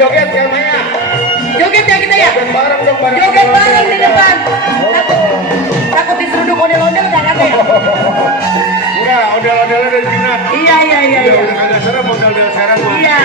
joget ya Maya. Joget ya kita ya. Joget bareng dong bareng. Joget bareng di depan. Takut diseruduk ondel-ondel kan kata ya? Enggak, ondel-ondelnya dari jinak. Iya. Udah agak serem ondel-ondel sekarang mah. Iya.